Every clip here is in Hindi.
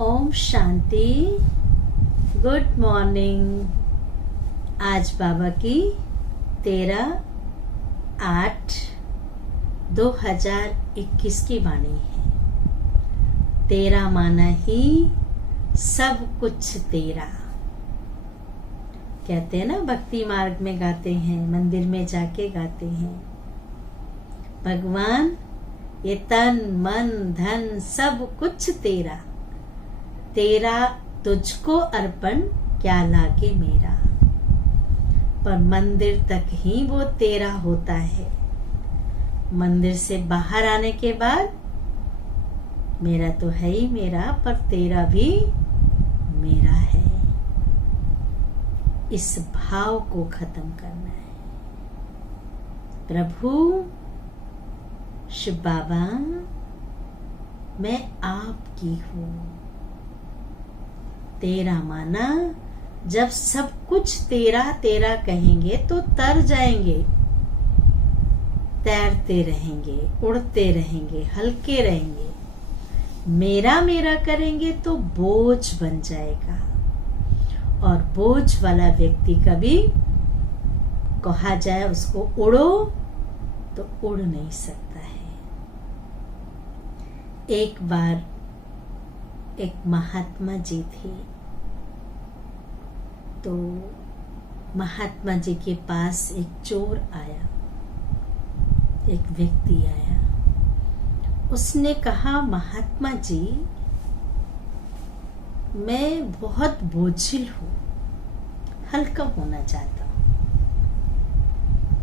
ओम शांति। Good morning. आज बाबा की 13/8/2021 की वाणी है। तेरा माना ही सब कुछ तेरा। कहते हैं ना, भक्ति मार्ग में गाते हैं, मंदिर में जाके गाते हैं, भगवान ये तन मन धन सब कुछ तेरा, तेरा तुझको अर्पण क्या लागे मेरा। पर मंदिर तक ही वो तेरा होता है। मंदिर से बाहर आने के बाद मेरा तो है ही मेरा, पर तेरा भी मेरा है। इस भाव को खत्म करना है। प्रभु शिव बाबा, मैं आपकी हूँ। तेरा माना, जब सब कुछ तेरा तेरा कहेंगे तो तर जाएंगे, तैरते रहेंगे, उड़ते रहेंगे, हल्के रहेंगे। मेरा मेरा करेंगे तो बोझ बन जाएगा, और बोझ वाला व्यक्ति कभी कहा जाए उसको उड़ो तो उड़ नहीं सकता है। एक बार एक महात्मा जी थे, तो महात्मा जी के पास एक चोर आया, एक व्यक्ति आया। उसने कहा, महात्मा जी मैं बहुत बोझिल हूँ, हल्का होना चाहता हूँ,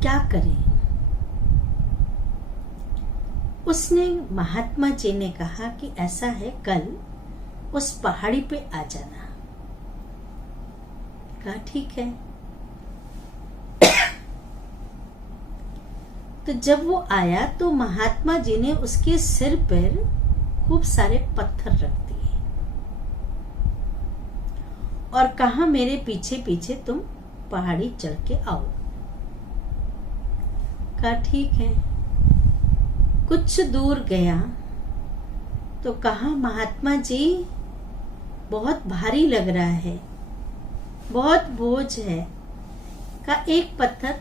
क्या करें। उसने महात्मा जी ने कहा कि ऐसा है, कल उस पहाड़ी पे आ जाना। कहा ठीक है। तो जब वो आया तो महात्मा जी ने उसके सिर पर खूब सारे पत्थर रख दिए और कहा, मेरे पीछे पीछे तुम पहाड़ी चढ़ के आओ। कहा ठीक है। कुछ दूर गया तो कहा, महात्मा जी बहुत भारी लग रहा है, बहुत बोझ है। का एक पत्थर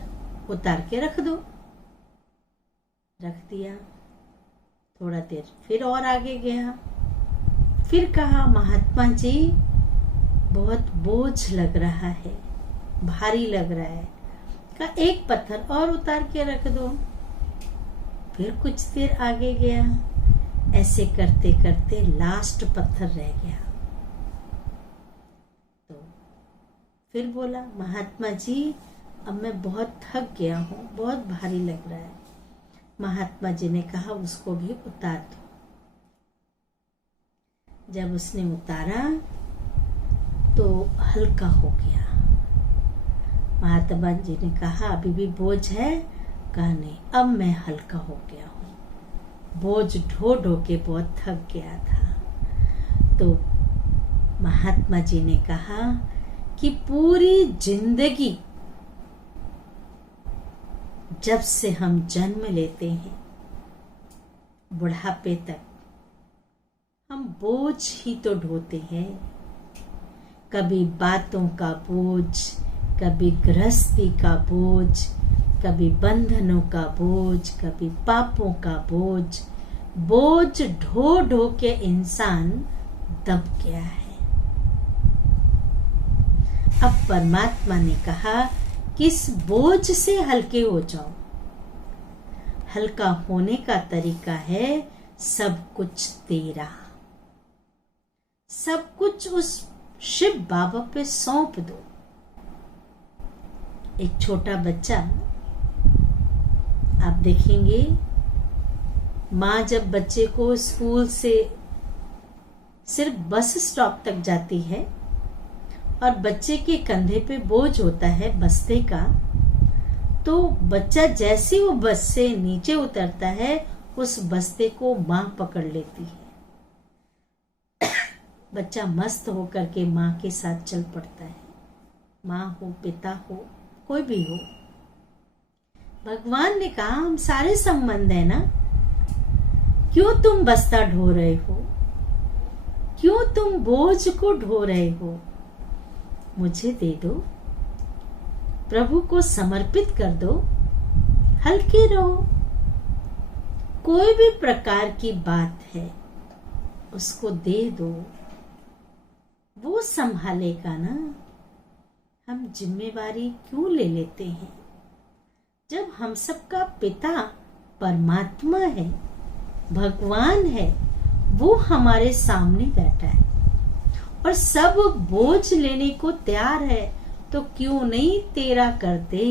उतार के रख दो। रख दिया। थोड़ा देर फिर और आगे गया, फिर कहा, महात्मा जी बहुत बोझ लग रहा है, भारी लग रहा है। का एक पत्थर और उतार के रख दो। फिर कुछ देर आगे गया। ऐसे करते करते लास्ट पत्थर रह गया। फिर बोला, महात्मा जी अब मैं बहुत थक गया हूँ, बहुत भारी लग रहा है। महात्मा जी ने कहा, उसको भी उतार दो। जब उसने उतारा तो हल्का हो गया। महात्मा जी ने कहा, अभी भी बोझ है? कहा नहीं, अब मैं हल्का हो गया हूँ, बोझ ढो ढो के बहुत थक गया था। तो महात्मा जी ने कहा कि पूरी जिंदगी, जब से हम जन्म लेते हैं बुढ़ापे तक, हम बोझ ही तो ढोते हैं। कभी बातों का बोझ, कभी गृहस्थी का बोझ, कभी बंधनों का बोझ, कभी पापों का बोझ। बोझ ढो ढो के इंसान दब गया है। अब परमात्मा ने कहा कि इस बोझ से हल्के हो जाओ। हल्का होने का तरीका है, सब कुछ तेरा, सब कुछ उस शिव बाबा पे सौंप दो। एक छोटा बच्चा, आप देखेंगे, माँ जब बच्चे को स्कूल से सिर्फ बस स्टॉप तक जाती है और बच्चे के कंधे पे बोझ होता है बस्ते का, तो बच्चा जैसे वो बस से नीचे उतरता है, उस बस्ते को माँ पकड़ लेती है। बच्चा मस्त होकर के माँ के साथ चल पड़ता है। माँ हो, पिता हो, कोई भी हो। भगवान ने कहा, हम सारे संबंध है ना, क्यों तुम बस्ता ढो रहे हो? क्यों तुम बोझ को ढो रहे हो? मुझे दे दो, प्रभु को समर्पित कर दो, हल्के रहो। कोई भी प्रकार की बात है उसको दे दो, वो संभालेगा ना। हम जिम्मेवारी क्यों ले लेते हैं जब हम सबका पिता परमात्मा है, भगवान है, वो हमारे सामने बैठा है और सब बोझ लेने को तैयार है, तो क्यों नहीं तेरा करते?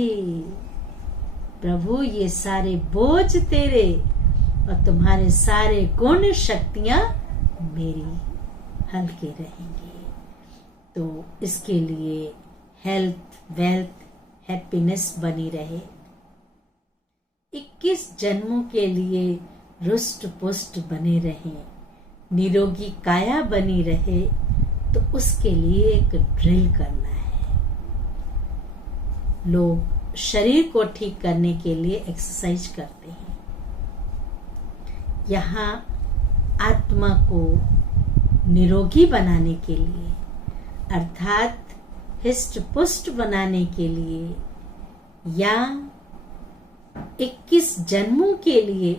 प्रभु ये सारे बोझ तेरे और तुम्हारे सारे गुण शक्तियां मेरी, हल्के रहेंगे। तो इसके लिए हेल्थ, वेल्थ, हैप्पीनेस बनी रहे। 21 जन्मों के लिए रुष्ट पुष्ट बने रहे, निरोगी काया बनी रहे, तो उसके लिए एक ड्रिल करना है। लोग शरीर को ठीक करने के लिए एक्सरसाइज करते हैं, यहाँ आत्मा को निरोगी बनाने के लिए अर्थात हिष्ट पुष्ट बनाने के लिए या 21 जन्मों के लिए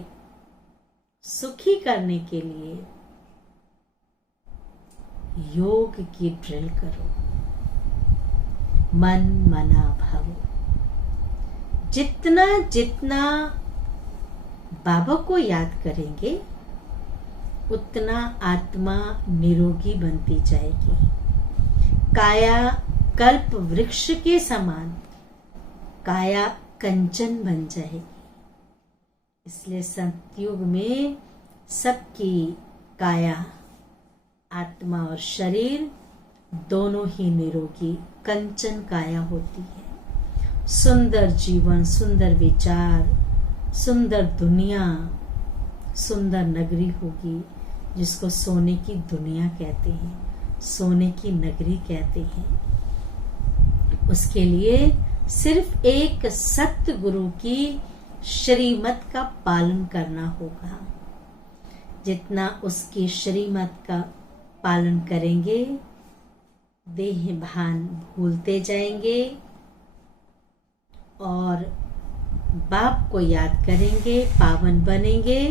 सुखी करने के लिए योग की ड्रिल करो। मन मना भव, जितना जितना बाबा को याद करेंगे उतना आत्मा निरोगी बनती जाएगी। काया कल्प वृक्ष के समान काया कंचन बन जाएगी। इसलिए सतयुग में सबकी काया, आत्मा और शरीर दोनों ही निरोगी कंचन काया होती है। सुंदर जीवन, सुंदर विचार, सुंदर दुनिया, सुंदर नगरी होगी, जिसको सोने की दुनिया कहते हैं, सोने की नगरी कहते हैं। उसके लिए सिर्फ एक सत्य गुरु की श्रीमत का पालन करना होगा। जितना उसकी श्रीमत का पालन करेंगे, देह भान भूलते जाएंगे और बाप को याद करेंगे, पावन बनेंगे,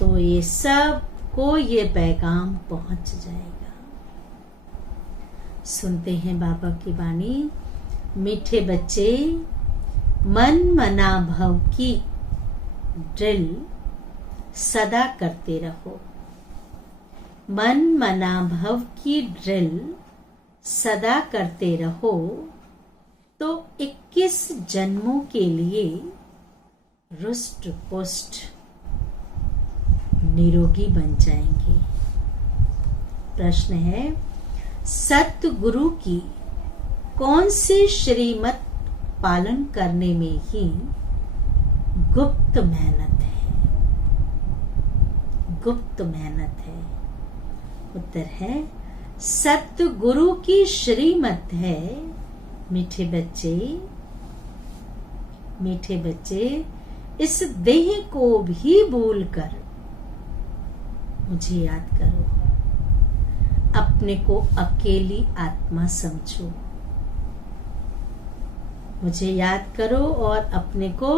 तो ये सब को ये पैगाम पहुंच जाएगा। सुनते हैं बाबा की वाणी। मीठे बच्चे, मन मना भव की ड्रिल सदा करते रहो। मन मना भव की ड्रिल सदा करते रहो, तो 21 जन्मों के लिए रुष्ट पुष्ट निरोगी बन जाएंगे। प्रश्न है, सतगुरु की कौन सी श्रीमत पालन करने में ही गुप्त मेहनत है? गुप्त मेहनत है। उत्तर है सतगुरु की श्रीमत है। मीठे बच्चे, मीठे बच्चे, इस देह को भी भूल कर मुझे याद करो। अपने को अकेली आत्मा समझो। मुझे याद करो और अपने को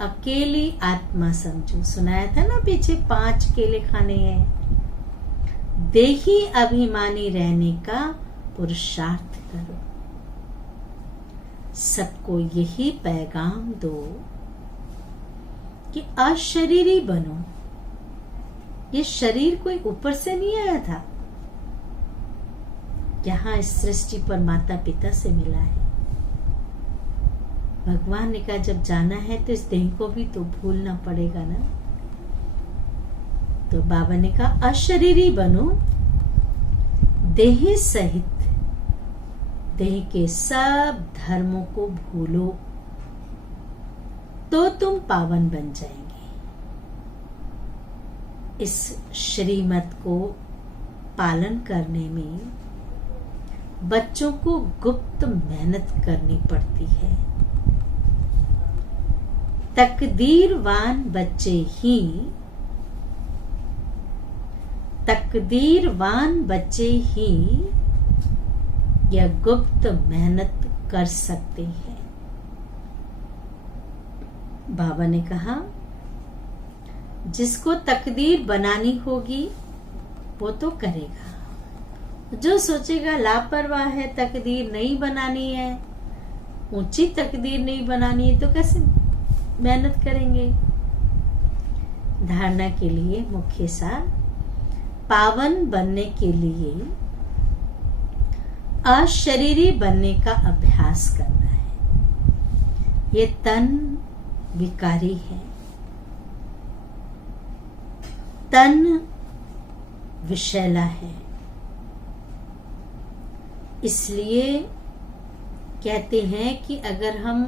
अकेली आत्मा समझो। सुनाया था ना पीछे 5 केले खाने हैं। देही अभिमानी रहने का पुरुषार्थ करो। सबको यही पैगाम दो कि अशरीरी बनो। ये शरीर कोई ऊपर से नहीं आया था, यहाँ इस सृष्टि पर माता पिता से मिला है। भगवान ने कहा जब जाना है तो इस देह को भी तो भूलना पड़ेगा ना। तो बाबा ने कहा अशरीरी बनो, देह सहित देह के सब धर्मों को भूलो, तो तुम पावन बन जाएंगे। इस श्रीमत को पालन करने में बच्चों को गुप्त मेहनत करनी पड़ती है। तकदीरवान बच्चे ही तकदीरवान बच्चे ही यह गुप्त मेहनत कर सकते हैं। बाबा ने कहा, जिसको तकदीर बनानी होगी वो तो करेगा। जो सोचेगा लापरवाह है, तकदीर नहीं बनानी है, ऊंची तकदीर नहीं बनानी है, तो कैसे मेहनत करेंगे। धारणा के लिए मुख्य सार, पावन बनने के लिए अशरीरी बनने का अभ्यास करना है। ये तन विकारी है, तन विषैला है, इसलिए कहते हैं कि अगर हम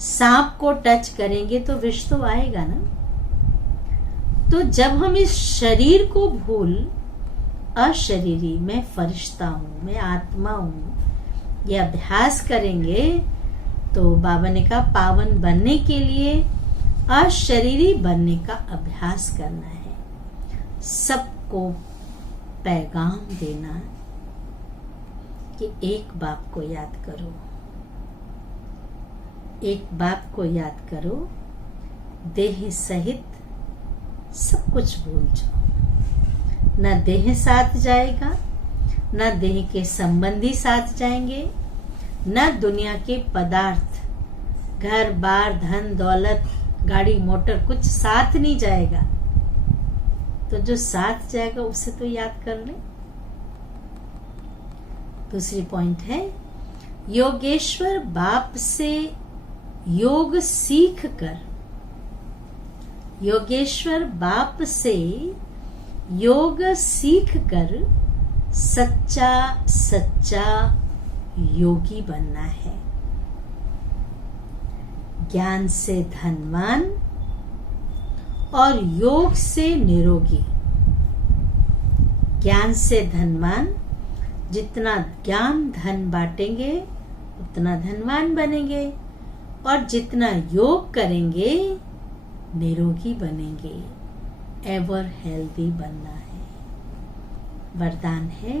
सांप को टच करेंगे तो विष तो आएगा ना। तो जब हम इस शरीर को भूल अशरीरी, मैं फरिश्ता हूं, मैं आत्मा हूं, ये अभ्यास करेंगे तो बाबा ने कहा पावन बनने के लिए अशरीरी बनने का अभ्यास करना है। सबको पैगाम देना कि एक बाप को याद करो, एक बाप को याद करो, देह सहित सब कुछ भूल जाओ। न देह साथ जाएगा, न देह के संबंधी साथ जाएंगे, न दुनिया के पदार्थ, घर बार धन दौलत गाड़ी मोटर कुछ साथ नहीं जाएगा। तो जो साथ जाएगा उसे तो याद कर ले। दूसरी पॉइंट है, योगेश्वर बाप से योग सीख कर, योगेश्वर बाप से योग सीख कर सच्चा सच्चा योगी बनना है। ज्ञान से धनवान और योग से निरोगी। ज्ञान से धनवान, जितना ज्ञान धन बांटेंगे उतना धनवान बनेंगे, और जितना योग करेंगे निरोगी बनेंगे। एवर हेल्दी बनना है। वरदान है,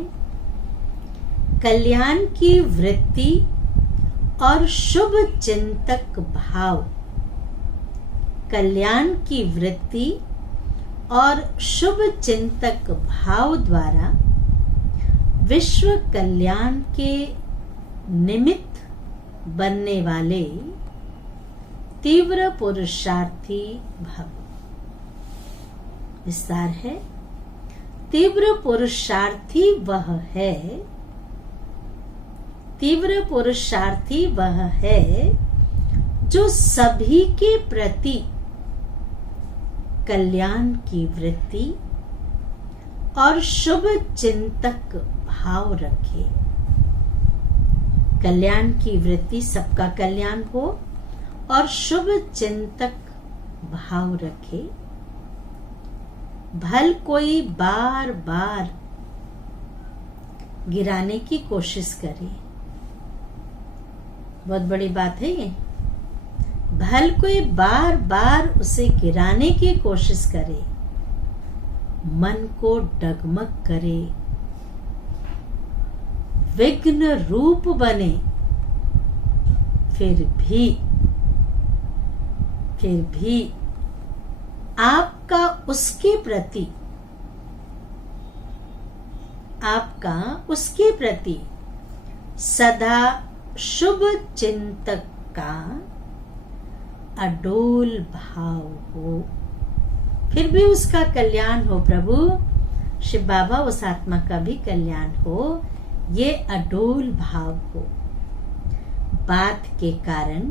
कल्याण की वृत्ति और शुभ चिंतक भाव, कल्याण की वृत्ति और शुभ चिंतक भाव द्वारा विश्व कल्याण के निमित्त बनने वाले तीव्र पुरुषार्थी भव। विस्तार है, तीव्र पुरुषार्थी वह है, तीव्र पुरुषार्थी वह है जो सभी के प्रति कल्याण की वृत्ति और शुभ चिंतक भाव रखे। कल्याण की वृत्ति, सबका कल्याण हो, और शुभ चिंतक भाव रखे। भल कोई बार बार गिराने की कोशिश करे, बहुत बड़ी बात है ये। भल कोई बार बार उसे गिराने की कोशिश करे, मन को डगमग करे, विघ्न रूप बने, फिर भी आपका उसके प्रति सदा शुभ चिंतक का अडोल भाव हो। फिर भी उसका कल्याण हो प्रभु, शिव बाबा उस आत्मा का भी कल्याण हो, ये अडोल भाव हो। बात के कारण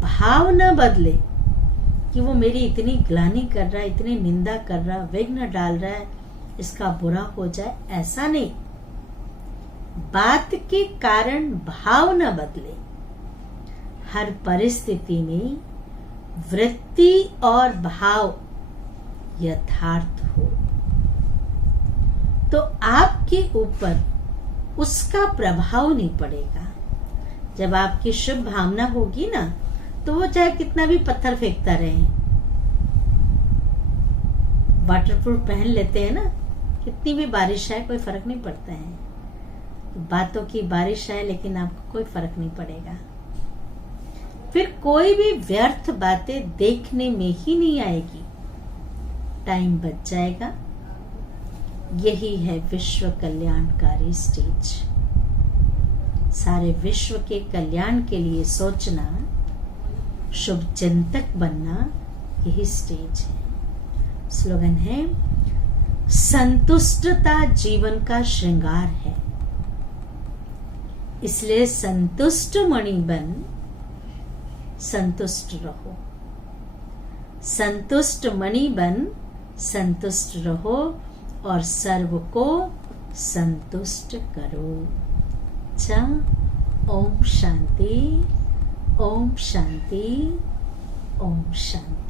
भाव न बदले कि वो मेरी इतनी ग्लानि कर रहा है, इतनी निंदा कर रहा, विघ्न डाल रहा है, इसका बुरा हो जाए, ऐसा नहीं। बात के कारण भाव न बदले, हर परिस्थिति में वृत्ति और भाव यथार्थ हो, तो आपके ऊपर उसका प्रभाव नहीं पड़ेगा। जब आपकी शुभ भावना होगी ना, तो वो चाहे कितना भी पत्थर फेंकता रहे, वाटरप्रूफ पहन लेते हैं ना, कितनी भी बारिश आए कोई फर्क नहीं पड़ता है। बातों की बारिश आए लेकिन आपको कोई फर्क नहीं पड़ेगा। फिर कोई भी व्यर्थ बातें देखने में ही नहीं आएगी, टाइम बच जाएगा। यही है विश्व कल्याणकारी स्टेज। सारे विश्व के कल्याण के लिए सोचना, शुभ चिंतक बनना, यही स्टेज है। स्लोगन है, संतुष्टता जीवन का श्रृंगार है, इसलिए संतुष्ट मणि बन संतुष्ट रहो। संतुष्ट मणि बन संतुष्ट रहो और सर्व को संतुष्ट करो। ओम शांति, ओम शांति, ओम शांति।